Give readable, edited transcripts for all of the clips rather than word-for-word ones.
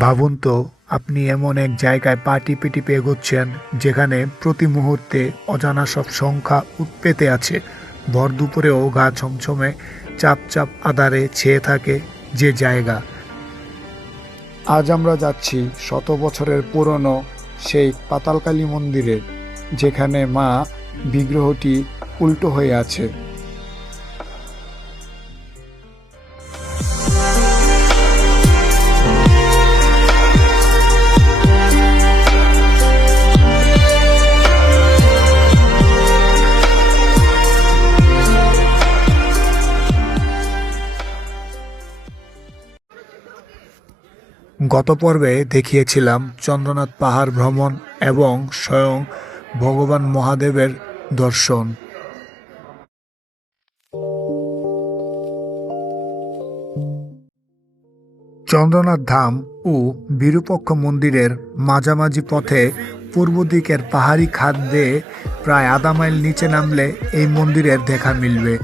ভাবুন তো, আপনি এমন এক জায়গায় পা টিপে টিপে এগোচ্ছেন যেখানে প্রতি মুহূর্তে অজানা সব সংখ্যা উৎপেতে আছে। ভর দুপুরেও গা ছমছমে, চাপ চাপ আঁধারে ছেয়ে থাকে যে জায়গা। আজ আমরা যাচ্ছি শত বছরের পুরনো সেই পাতালকালী মন্দিরে, যেখানে মা বিগ্রহটি উল্টো হয়ে আছে। গত পর্বে দেখিয়েছিলাম চন্দ্রনাথ পাহাড় ভ্রমণ এবং স্বয়ং ভগবান মহাদেবের দর্শন। চন্দ্রনাথ ধাম ও বিরূপক্ষ মন্দিরের মাঝামাঝি পথে পূর্ব দিকের পাহাড়ি খাদ দিয়ে প্রায় আধা মাইল নিচে নামলে এই মন্দিরের দেখা মিলবে।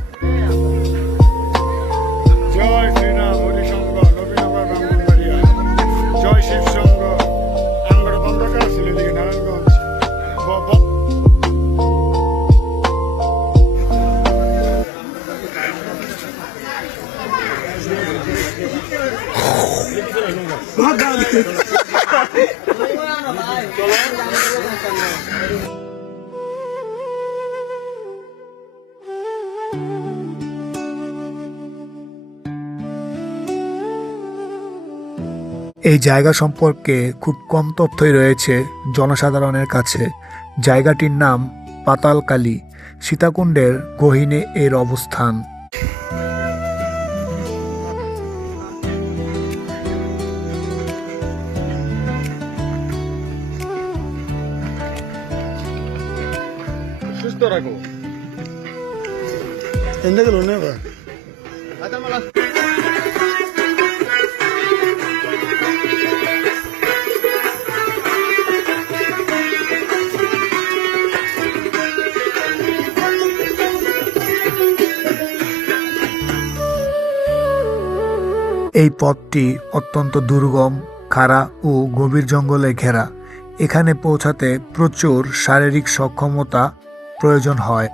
এই জায়গা সম্পর্কে খুব কম তথ্যই রয়েছে জনসাধারণের কাছে। জায়গাটির নাম পাতালকালী। সীতাকুণ্ডের গহীনে এর অবস্থান। সুস্থ রাখো। এনে গেল না বা এই পথটি অত্যন্ত দুর্গম, খাড়া ও গভীর জঙ্গলে ঘেরা। এখানে পৌঁছাতে প্রচুর শারীরিক সক্ষমতা প্রয়োজন হয়।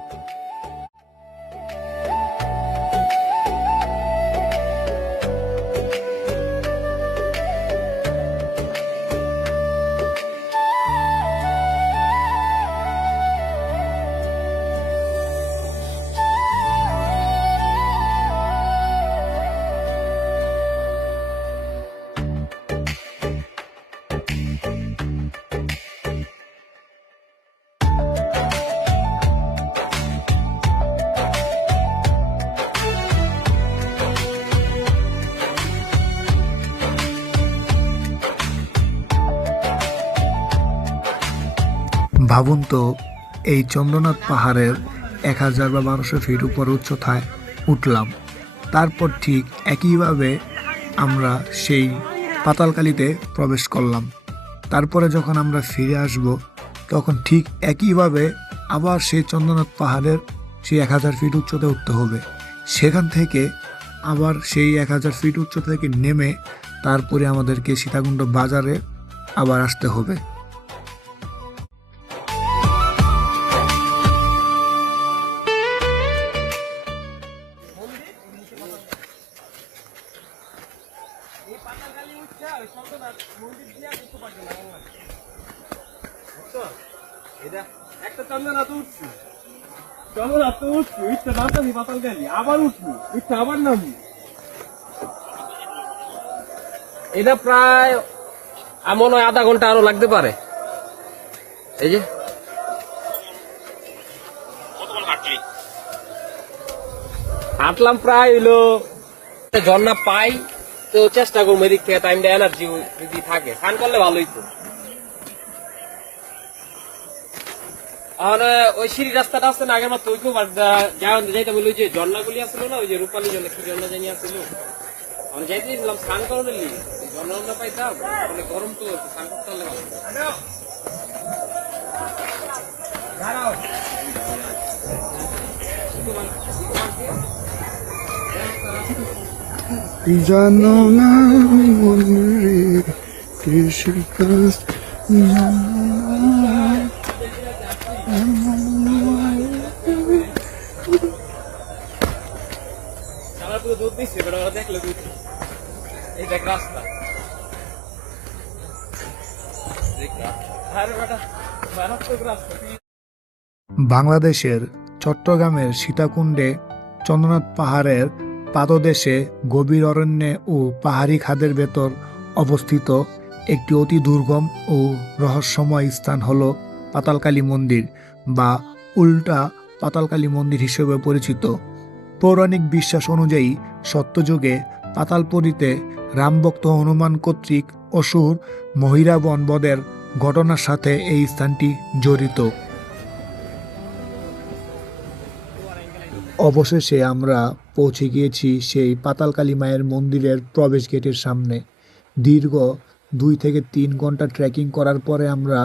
ভাবুন তো, এই চন্দ্রনাথ পাহাড়ের 1000 বা 1200 ফিট উপর উচ্চতায় উঠলাম, তারপর ঠিক একইভাবে আমরা সেই পাতালকালীতে প্রবেশ করলাম। তারপরে যখন আমরা ফিরে আসব, তখন ঠিক একইভাবে আবার সেই চন্দ্রনাথ পাহাড়ের সেই 1000 ফিট উচ্চতায় উঠতে হবে। সেখান থেকে আবার সেই 1000 ফিট উচ্চতা থেকে নেমে তারপরে আমাদেরকে সীতাকুণ্ড বাজারে আবার আসতে হবে। এটা প্রায় মনে হয় আধা ঘন্টা আরো লাগতে পারে। এই যে হাঁটলাম প্রায় হইলো, ঝর্ণা পাই তো চেষ্টা করবো এদিক থেকে টাইমটা এনার্জি যদি থাকে স্নান করলে ভালোই তো। আর ওই সিঁড়ি রাস্তাটা আসছে না, আগের মাত্র ওইকেও যাইতে বলি, ওই যে ঝর্ণাগুলি আসছিল না, ওই যে রূপালী জলে কি ঝর্ণা জানি আসছিল, আমি যাইতে দিয়েছিলাম স্নান করার লিগে, ঝর্ণা পাইতাম, অনেক গরম তো স্নান করতে হলে ভালো। জানো না আমি মনে আমার পুরো দুধ দিচ্ছে, বেটা ওরা দেখলে দুধ। এই দেখ রাস্তা। দেখ রাস্তা। আরে বেটা, মারাত্মক রাস্তা। বাংলাদেশের চট্টগ্রামের সীতাকুণ্ডে চন্দ্রনাথ পাহাড়ের পাদদেশে গভীর অরণ্যে ও পাহাড়ি খাদের ভেতর অবস্থিত একটি অতি দুর্গম ও রহস্যময় স্থান হল পাতালকালী মন্দির বা উল্টা পাতালকালী মন্দির হিসেবে পরিচিত। পৌরাণিক বিশ্বাস অনুযায়ী সত্যযুগে পাতালপুরীতে রামভক্ত হনুমান কর্তৃক অসুর মহিরাবন বধের ঘটনার সাথে এই স্থানটি জড়িত। অবশেষে আমরা পৌঁছে গিয়েছি সেই পাতালকালী মায়ের মন্দিরের প্রবেশ গেটের সামনে। দীর্ঘ 2 থেকে 3 ঘন্টা ট্রেকিং করার পরে আমরা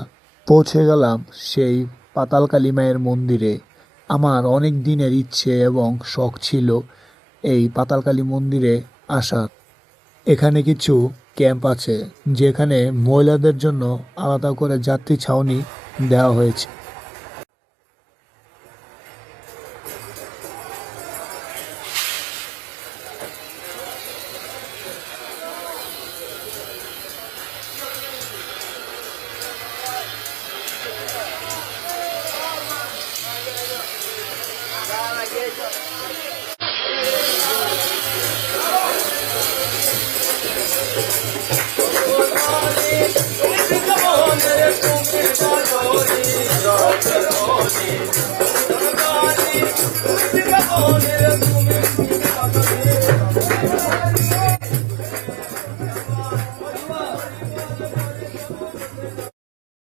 পৌঁছে গেলাম সেই পাতালকালী মায়ের মন্দিরে। আমার অনেক দিনের ইচ্ছে এবং শখ ছিল এই পাতালকালী মন্দিরে আসার। এখানে কিছু ক্যাম্প আছে যেখানে মহিলাদের জন্য আলাদা করে যাত্রী ছাউনি দেওয়া হয়েছে।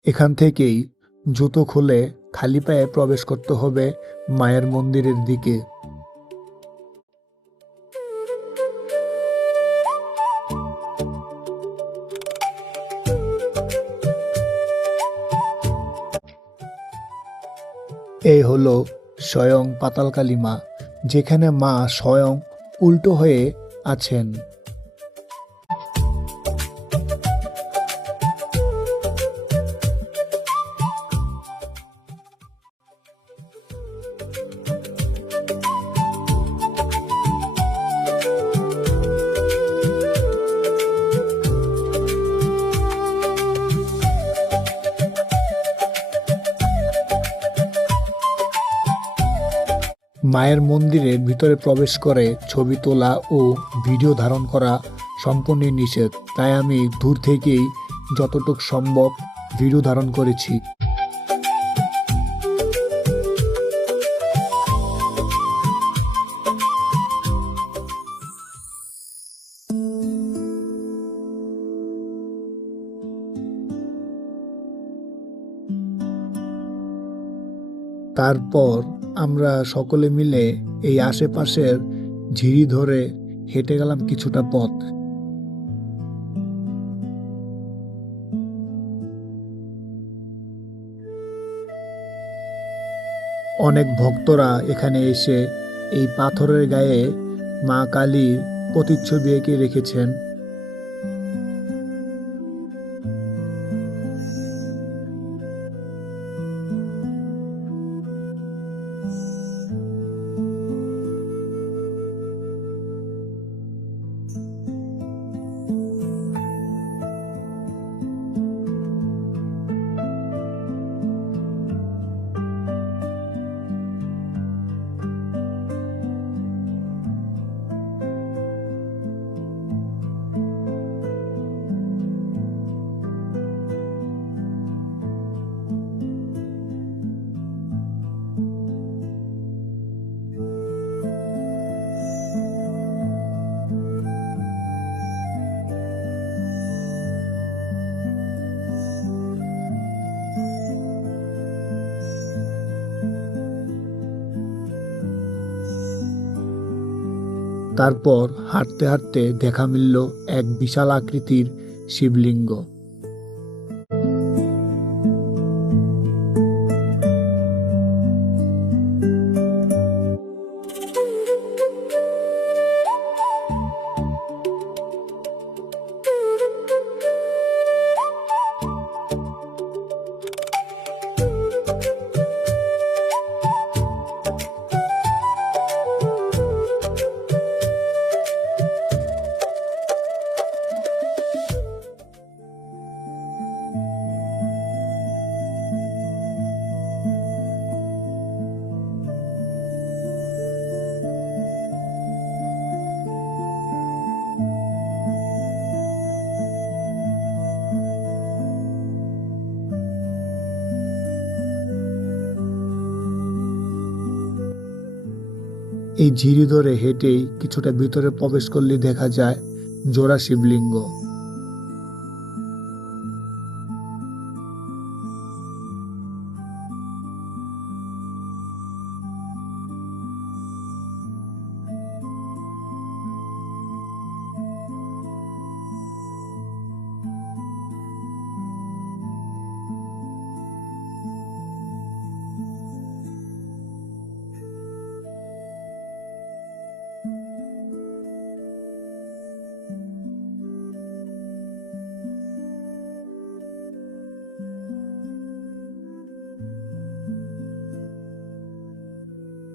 এখান থেকেই জুতো খুলে খালি পায়ে প্রবেশ করতে হবে মায়ের মন্দিরের দিকে। এই হলো স্বয়ং পাতালকালী মা, যেখানে মা স্বয়ং উল্টো হয়ে আছেন। মায়ের মন্দিরের ভিতরে প্রবেশ করে ছবি তোলা ও ভিডিও ধারণ করা সম্পূর্ণ নিষেধ, তাই আমি দূর থেকেই যতটুকু সম্ভব ভিডিও ধারণ করেছি। তারপর আমরা সকলে মিলে এই আশেপাশের ঝিরি ধরে হেঁটে গেলাম কিছুটা পথ। অনেক ভক্তরা এখানে এসে এই পাথরের গায়ে মা কালীর প্রতিচ্ছবি এঁকে রেখেছেন। তারপর হাঁটতে হাঁটতে দেখা মিলল এক বিশাল আকৃতির শিবলিঙ্গ। এই ঝিরি ধরে হেঁটেই কিছুটা ভিতরে প্রবেশ করলে দেখা যায় জোড়া শিবলিঙ্গ।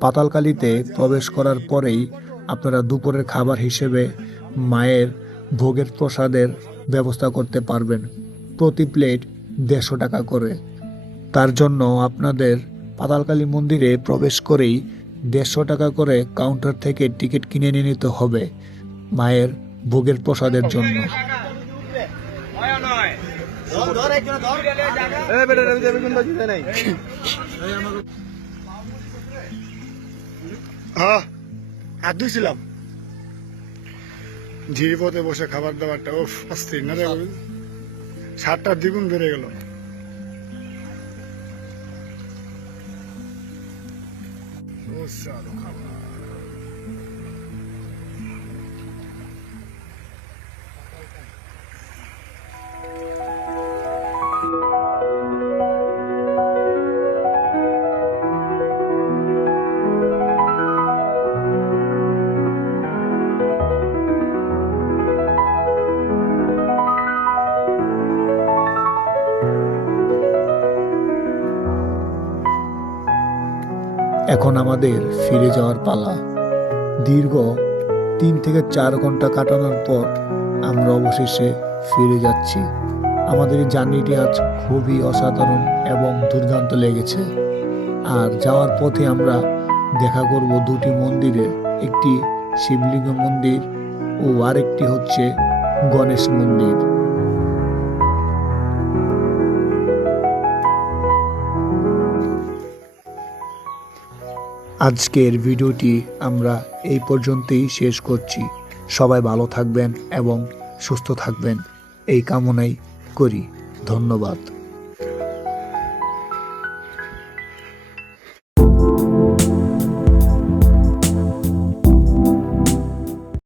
পাতালকালীতে প্রবেশ করার পরেই আপনারা দুপুরের খাবার হিসেবে মায়ের ভোগের প্রসাদের ব্যবস্থা করতে পারবেন, প্রতি প্লেট 150 টাকা করে। তার জন্য আপনাদের পাতালকালী মন্দিরে প্রবেশ করেই 150 টাকা করে কাউন্টার থেকে টিকিট কিনে নিয়ে নিতে হবে মায়ের ভোগের প্রসাদের জন্য। হাত ধুইছিলাম ঝিরি পথে বসে খাবার দাবারটা অস্থির না রে গোবিন্দ, 7টার দ্বিগুণ বেড়ে গেল। এখন আমাদের ফিরে যাওয়ার পালা। দীর্ঘ 3 থেকে 4 ঘন্টা কাটানোর পর আমরা অবশেষে ফিরে যাচ্ছি। আমাদের এই জার্নিটি আজ খুবই অসাধারণ এবং দুর্দান্ত লেগেছে। আর যাওয়ার পথে আমরা দেখা করব 2টি মন্দিরের, একটি শিবলিঙ্গ মন্দির ও আরেকটি হচ্ছে গণেশ মন্দির। আজকের ভিডিওটি আমরা এই পর্যন্তই শেষ করছি। সবাই ভালো থাকবেন এবং সুস্থ থাকবেন এই কামনাই করি। ধন্যবাদ।